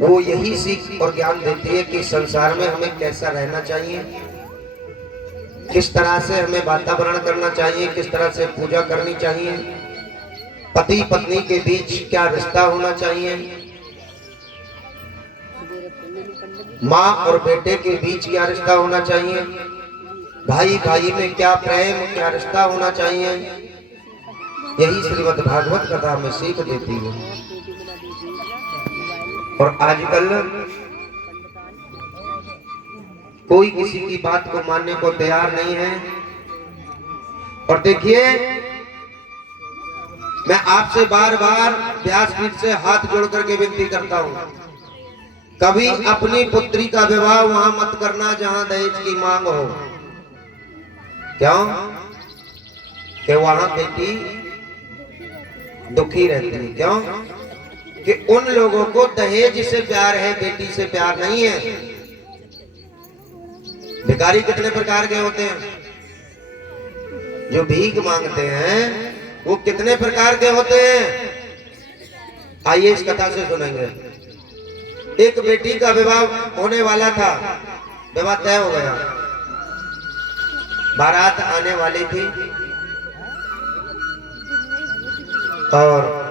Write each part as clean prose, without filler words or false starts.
वो यही सीख और ज्ञान देती है कि संसार में हमें कैसा रहना चाहिए, किस तरह से हमें वातावरण करना चाहिए, किस तरह से पूजा करनी चाहिए, पति पत्नी के बीच क्या रिश्ता होना चाहिए, माँ और बेटे के बीच क्या रिश्ता होना चाहिए, भाई भाई में क्या प्रेम क्या रिश्ता होना चाहिए। यही श्रीमद् भागवत कथा में सीख देती है। और आजकल कोई किसी की बात को मानने को तैयार नहीं है। और देखिए, मैं आपसे बार बार व्यासपीठ से हाथ जोड़ करके विनती करता हूं, कभी अपनी पुत्री का विवाह वहां मत करना जहां दहेज की मांग हो। क्यों? कि वहां बेटी दुखी रहती है। क्यों? कि उन लोगों को दहेज से प्यार है, बेटी से प्यार नहीं है। भिखारी कितने प्रकार के होते हैं? जो भीख मांगते हैं वो कितने प्रकार के होते हैं? आइए इस कथा से सुनेंगे। एक बेटी का विवाह होने वाला था, विवाह तय हो गया, बारात आने वाली थी और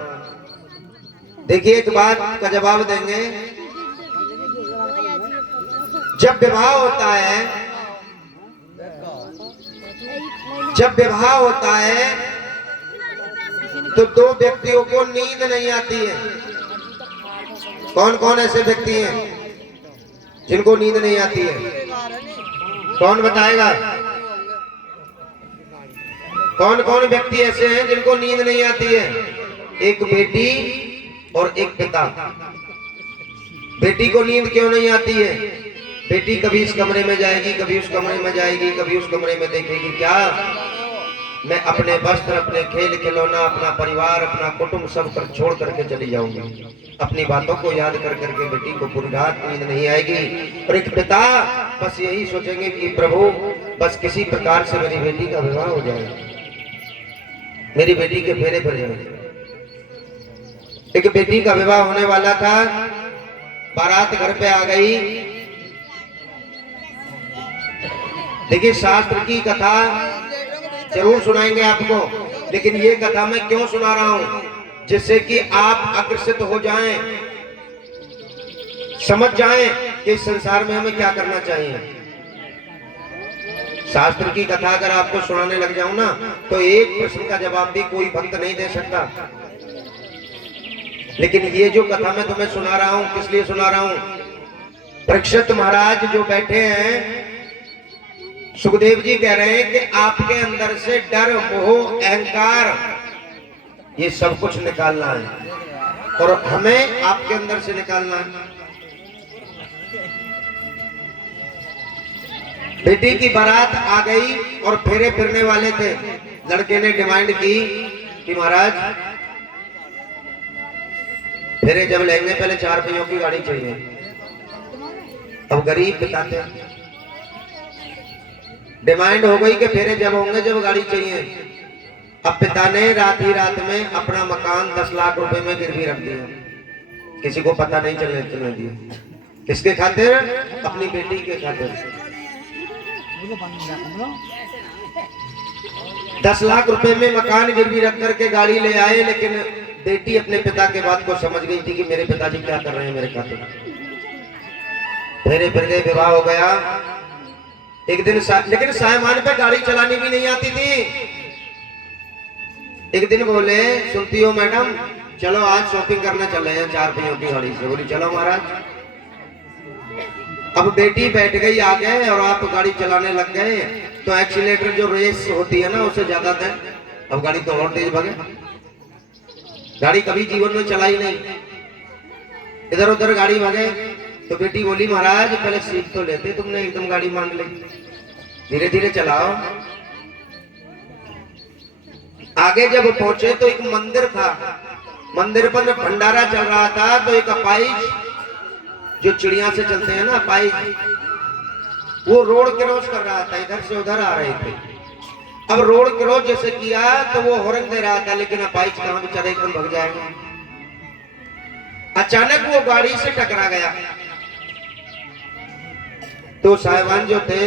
देखिए एक बात का जवाब देंगे। जब विवाह होता है, जब विवाह होता है तो दो व्यक्तियों को नींद नहीं आती है। कौन कौन ऐसे व्यक्ति हैं जिनको नींद नहीं आती है? कौन बताएगा? कौन कौन व्यक्ति ऐसे हैं जिनको नींद नहीं आती है? एक बेटी और एक पिता। बेटी को नींद क्यों नहीं आती है? बेटी कभी इस कमरे में जाएगी, कभी उस कमरे में जाएगी, कभी उस कमरे में देखेगी क्या मैं अपने वस्त्र, अपने खेल खिलौना, अपना परिवार, अपना कुटुंब सब पर छोड़ करके चली जाऊंगी। अपनी बातों को याद कर करके बेटी को पूरी रात नींद नहीं आएगी। और एक पिता बस यही सोचेंगे कि प्रभु बस किसी प्रकार से मेरी बेटी का विवाह हो जाए, मेरी बेटी के फेरे पड़ जाए। एक बेटी का विवाह होने वाला था, बारात घर पे आ गई। देखिए शास्त्र की कथा जरूर सुनाएंगे आपको, लेकिन ये कथा मैं क्यों सुना रहा हूं? जिससे कि आप आकर्षित हो जाएं, समझ जाएं कि इस संसार में हमें क्या करना चाहिए। शास्त्र की कथा अगर आपको सुनाने लग जाऊं ना तो एक प्रश्न का जवाब भी कोई भक्त नहीं दे सकता। लेकिन ये जो कथा मैं तुम्हें सुना रहा हूं, किस लिए सुना रहा हूं? परीक्षित महाराज जो बैठे हैं, सुखदेव जी कह रहे हैं कि आपके अंदर से डर, मोह, अहंकार ये सब कुछ निकालना है और हमें आपके अंदर से निकालना है। बेटी की बारात आ गई और फेरे फिरने वाले थे। लड़के ने डिमांड की कि महाराज फेरे जब लेंगे पहले 4 पहियों की गाड़ी चाहिए। अब गरीब पिता थे, डिमांड हो गई कि फेरे जब होंगे जब गाड़ी चाहिए। अब पिता ने रात ही रात में अपना मकान 10 लाख रुपए में गिरवी रख दिया, किसी को पता नहीं चलने दिया। किसके खातिर? अपनी बेटी के खातिर। 10 लाख रुपए में मकान गिरवी रख करके गाड़ी ले आए, लेकिन बेटी अपने पिता के बात को समझ गई थी कि मेरे पिताजी क्या कर रहे हैं मेरे खातिर। फेरे फिर गए, विवाह हो गया। एक दिन लेकिन सामान पे गाड़ी चलानी भी नहीं आती थी। एक दिन बोले, सुनती हो मैडम, चलो आज शॉपिंग करने चले हैं 4 पहियों की गाड़ी से। बोली चलो महाराज। अब बेटी बैठ गई आगे और आप गाड़ी चलाने लग गए तो एक्सीलेटर जो रेस होती है ना उससे ज्यादा है। अब गाड़ी तो और तेज भागे। गाड़ी कभी जीवन में चलाई नहीं, इधर उधर गाड़ी भागे। तो बेटी बोली महाराज पहले सीख तो लेते, तुमने एकदम गाड़ी मांग ली, धीरे धीरे चलाओ। आगे जब पहुंचे तो एक मंदिर था, मंदिर पर भंडारा चल रहा था। तो एक अपाइज जो चिड़िया से चलते हैं ना अपाइज, वो रोड क्रॉस कर रहा था, इधर से उधर आ रहे थे। अब रोड क्रॉस जैसे किया तो वो हॉर्न दे रहा था, लेकिन अपाइज कहां बेचारे एकदम भग जाएगा। अचानक वो गाड़ी से टकरा गया। तो साहिबान जो थे,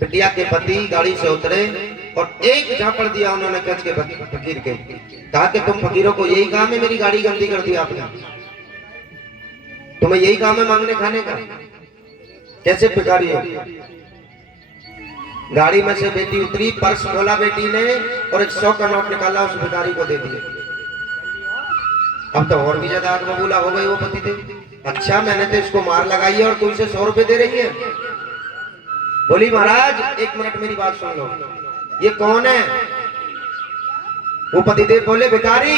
बिटिया के पति गाड़ी से उतरे और एक झापड़ दिया उन्होंने कच के फकीर के। कहा कि तुम फकीरों को यही काम है, मेरी गाड़ी गंदी कर दी आपने, तुम्हें यही काम है मांगने खाने का, कैसे भिखारी हो। गाड़ी में से बेटी उतरी, पर्स खोला बेटी ने और 100 का नोट निकाला, उस भिखारी को दे दिया। अब तो और भी ज्यादा आग बबूला हो गई वो पति थे। अच्छा, मैंने तो इसको मार लगाई है और तू इसे 100 रुपए दे रही है। बोली महाराज 1 मिनट मेरी बात सुन लो, ये कौन है। वो पतिदेव बोले भिखारी।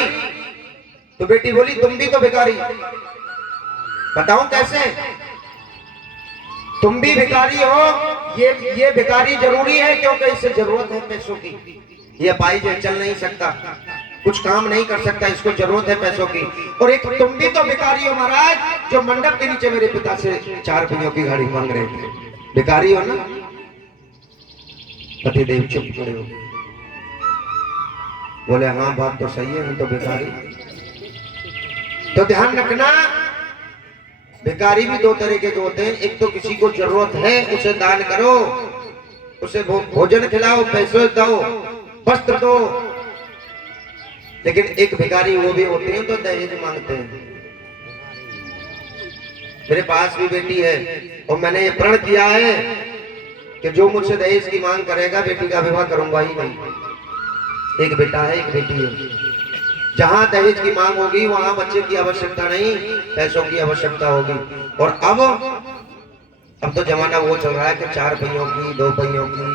तो बेटी बोली तुम भी तो भिखारी। बताऊं कैसे, तुम भी भिखारी हो। ये भिखारी जरूरी है क्योंकि इसे जरूरत है पैसों की। ये पाइज चल नहीं सकता, कुछ काम नहीं कर सकता, इसको जरूरत है पैसों की। और एक तुम भी तो भिखारी हो महाराज, जो मंडप के नीचे मेरे पिता से 4 पहियों की गाड़ी मांग रहे थे। भिखारी हो ना। पतिदेव चुप खड़े हो, बोले हाँ बात तो सही है, हम तो भिखारी। तो ध्यान रखना, भिखारी भी 2 तरह के होते हैं। एक तो किसी को जरूरत है उसे दान करो, उसे भोजन खिलाओ, पैसे दो, वस्त्र दो। लेकिन एक भिखारी वो भी होते हैं तो दहेज मांगते हैं। मेरे पास भी बेटी है और मैंने ये प्रण किया है कि जो मुझसे दहेज की मांग करेगा बेटी का विवाह करूंगा ही नहीं। एक बेटा है, एक बेटी है। जहां दहेज की मांग होगी वहां बच्चे की आवश्यकता नहीं, पैसों की आवश्यकता होगी। और अब तो जमाना वो चल रहा है कि 4 पहियों की, 2 पहियों की,